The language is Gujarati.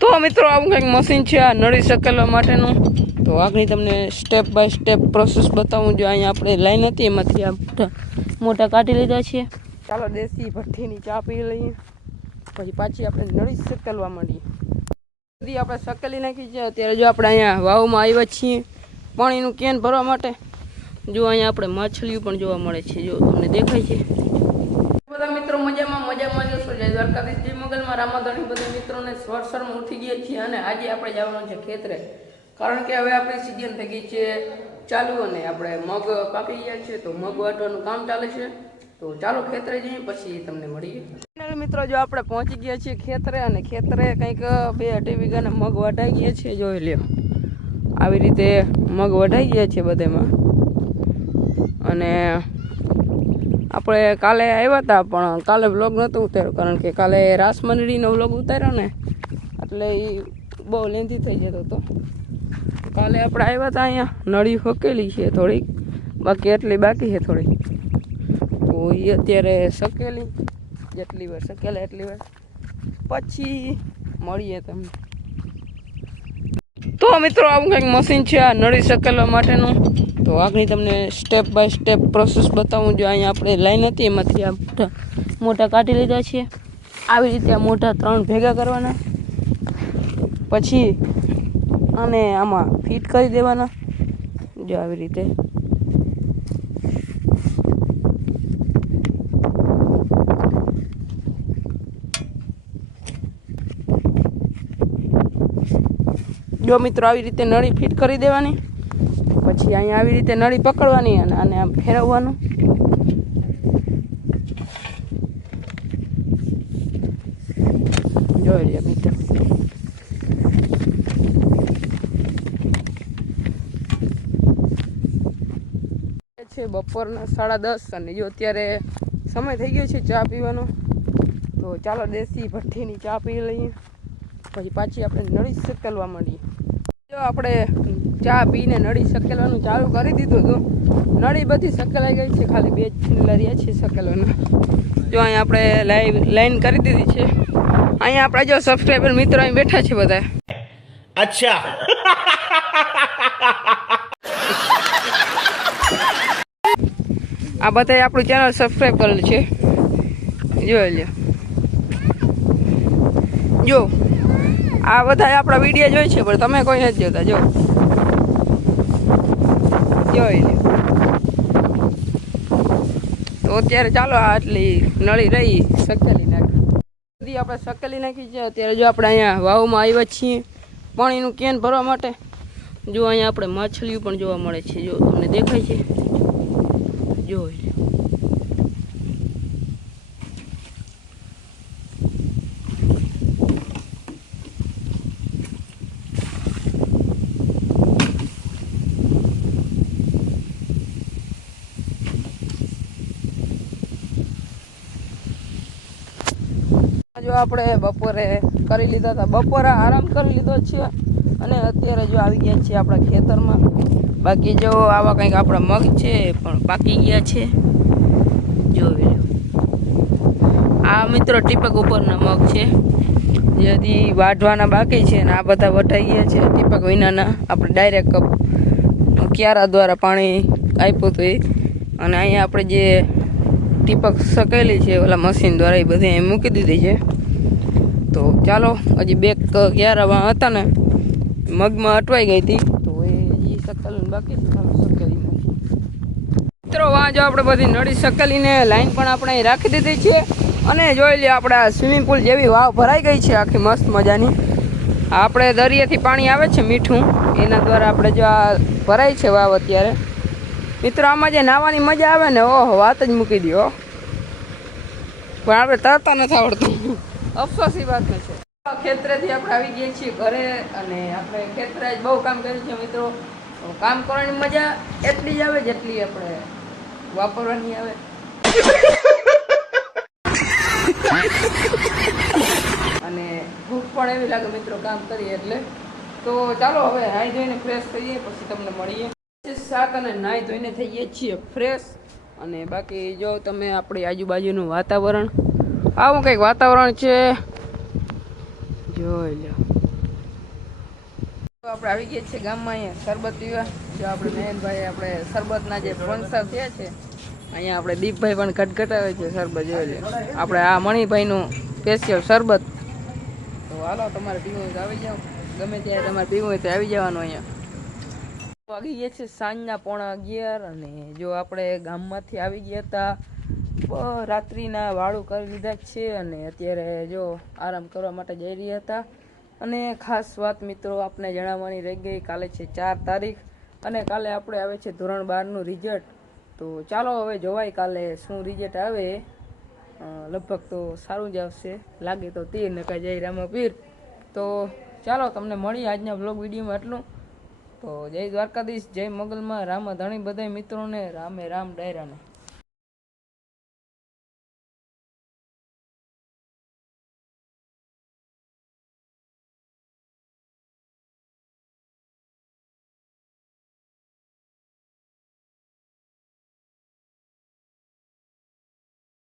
તો મિત્રો આવું કંઈક મશીન છે આ નળી સકેલવા માટેનું. તો આગળ તમને સ્ટેપ બાય સ્ટેપ પ્રોસેસ બતાવું. જો અહીંયા આપણે લાઈન હતી એમાંથી આ મોટા કાઢી લીધા છે. ચાલો દેશી ભઠ્ઠીની ચા પી લઈએ, પછી પાછી આપણે નળી સકેલવા માંડીએ. બધી આપણે સકેલી નાખી છે. અત્યારે જો આપણે અહીંયા વાવમાં આવ્યા છીએ પાણીનું કેન ભરવા માટે. જો અહીંયા આપણે માછલીઓ પણ જોવા મળે છે, જો તમને દેખાય છે. બધા મિત્રો મજામાં જશો. જય દ્વારકાધીશ, જય મગલમાં રામાધણી. બધા મિત્રોને સવારમાં ઉઠી ગયા છીએ અને આજે આપણે જવાનું છે ખેતરે, કારણ કે હવે આપણી સિઝન થઈ ગઈ છે ચાલુ અને આપણે મગ પાકી ગયા છે, તો મગ વાટવાનું કામ ચાલે છે. તો ચાલો ખેતરે જઈએ, પછી તમને મળીએ. મિત્રો જો આપણે પહોંચી ગયા છીએ ખેતરે, અને ખેતરે કંઈક 2-2.5 વીઘાના મગ વઢાઈ ગયા છે. જોઈ લ્યો, આવી રીતે મગ વઢાઈ ગયા છે બધામાં. અને આપણે કાલે આવ્યા હતા, પણ કાલે વ્લોગ નહોતો ઉતાર્યો, કારણ કે કાલે રાસ મંડળીનો વ્લોગ ઉતાર્યો ને, એટલે એ બહુ લેન્થી થઈ જતો હતો. કાલે આપણે આવ્યા હતા, અહીંયા નળી હકેલી છે થોડીક, બાકી એટલી બાકી છે થોડીક. તો એ અત્યારે સકેલી, જેટલી વાર સકેલા એટલી વાર પછી મળીએ તમને. તો મિત્રો આવું કંઈક મશીન છે આ નળી સકેલવા માટેનું. તો આગળ તમને સ્ટેપ બાય સ્ટેપ પ્રોસેસ બતાવું. જો અહીંયા આપણે લાઈન હતી એમાંથી આ મોટા કાઢી લીધા છે. આવી રીતે આ મોટા 3 ભેગા કરવાના, પછી આને આમાં ફિટ કરી દેવાના. જો આવી રીતે જો મિત્રો આવી રીતે નળી ફિટ કરી દેવાની. પછી અહીંયા આવી રીતે નળી પકડવાની અને આને આમ ફેરવવાનું. જોઈ લે મિત્રો, છે બપોરના 10:30 અને જો અત્યારે સમય થઈ ગયો છે ચા પીવાનો. તો ચાલો દેશી ભઠ્ઠીની ચા પી લઈએ, પછી પાછી આપણે નળી સકેલવા માંડીએ. જો આપણે ચા પીને નળી સકેલવાનું ચાલુ કરી દીધું હતું. નળી બધી સકેલાઈ ગઈ છે, ખાલી 2 જ રહ્યા છે સકેલવાના. જો અહીંયા આપણે લાઈન કરી દીધી છે. અહીંયા આપણા જો સબસ્ક્રાઈબર મિત્રો અહીં બેઠા છે બધા. અચ્છા આ બધાએ આપણું ચેનલ સબસ્ક્રાઈબ કરેલું છે, જોઈ લો. જો આ બધા આપણા વિડીયો જોઈ છે, પણ તમે કોઈ નથી જોતા. જો જોઈ લો. તો અત્યારે ચાલો આટલી નળી રહી સકેલી નાખી બધી આપણે સકેલી નાખી છે. અત્યારે જો આપણે અહીંયા વાવમાં આવ્યા છીએ પાણીનું કેન ભરવા માટે. જો અહીંયા આપણે માછલીઓ પણ જોવા મળે છે, જો તમને દેખાય છે. જોઈ લો. જો આપણે બપોરે કરી લીધા હતા, બપોરે આરામ કરી લીધો છે અને અત્યારે જો આવી ગયા છીએ આપણા ખેતરમાં. બાકી જો આવા કંઈક આપણા મગ છે પણ પાકી ગયા છે, જોઈ લો. આ મિત્રો ટીપક ઉપરના મગ છે, જે હજી વાઢવાના બાકી છે, અને આ બધા વટાઈ ગયા છે ટીપક વિનાના. આપણે ડાયરેક્ટ ક્યારા દ્વારા પાણી આપ્યું હતું એ, અને અહીંયા આપણે જે ટીપક સકેલી છે ઓલા મશીન દ્વારા, એ બધી અહીં મૂકી દીધી છે. તો ચાલો, હજી 2 ક્યારા હતા ને મગમાં અટવાઈ ગઈ હતી, તો એ હજી સકેલું બાકી છે. ચાલો સકેલી નાખી મિત્રો. વાં જો આપણે બધી નળી સકેલીને લાઈન પણ આપણે અહીં રાખી દીધી છે. અને જોઈ લે, આપણે સ્વિમિંગ પુલ જેવી વાવ ભરાઈ ગઈ છે આખી મસ્ત મજાની. આપણે દરિયાથી પાણી આવે છે મીઠું, એના દ્વારા આપણે જો આ ભરાય છે વાવ અત્યારે. મિત્રો આમાં જે નાહવાની મજા આવે ને, ઓહો વાત જ મૂકી દો. પણ આપણે તરતા નથી આવડતું, અફસોસની વાત છે. ખેતરેથી આપણે આવી ગયા છીએ ઘરે, અને આપણે ખેતરે જ બહુ કામ કર્યું છે મિત્રો. કામ કરવાની મજા એટલી જ આવે જેટલી આપણે વાપરવાની આવે. અને ભૂખ પણ એવી લાગે મિત્રો કામ કરીએ એટલે. તો ચાલો હવે નાહી ધોઈને ફ્રેશ થઈએ, પછી તમને મળીએ. શાક અને નાહી ધોઈને થઈએ છીએ ફ્રેશ. અને બાકી જો તમે આપણી આજુબાજુનું વાતાવરણ, આવું કંઈક વાતાવરણ છે. જોઈ લો. આપણે આવી ગયા છીએ ગામમાં અહીંયા શરબત પીવા. જો આપણે નયનભાઈ આપણે શરબતના જે સ્પોન્સર થયા છે અહીંયા આપણે દીપભાઈ પણ ઘટઘટાવે છે શરબત જોઈ લે. આપણે આ મણિભાઈનું સ્પેશિયલ શરબત. તો હાલો તમારે પીવું હોય તો આવી જાઓ, ગમે ત્યારે તમારે પીવું હોય તો આવી જવાનું અહીંયા. વાગી ગયા છે સાંજના 11:15 અને જો આપણે ગામમાંથી આવી ગયા હતા રાત્રિના વાળું કરી લીધા છે અને અત્યારે જો આરામ કરવા માટે જઈ રહ્યા હતા. અને ખાસ વાત મિત્રો આપને જણાવવાની રહી ગઈ, કાલે છે 4 તારીખ અને કાલે આપણે આવે છે ધોરણ 12નું રિઝલ્ટ. તો ચાલો હવે જોવાય કાલે શું રિઝલ્ટ આવે. લગભગ તો સારું જ આવશે, લાગે તો તીર નકા જય રામાપીર. તો ચાલો તમને મળી આજના બ્લોગ વિડીયોમાં એટલું. તો જય દ્વારકાધીશ, જય મોગલમાં, રામ ધણી બધા મિત્રોને રામે રામ ડાયરાને.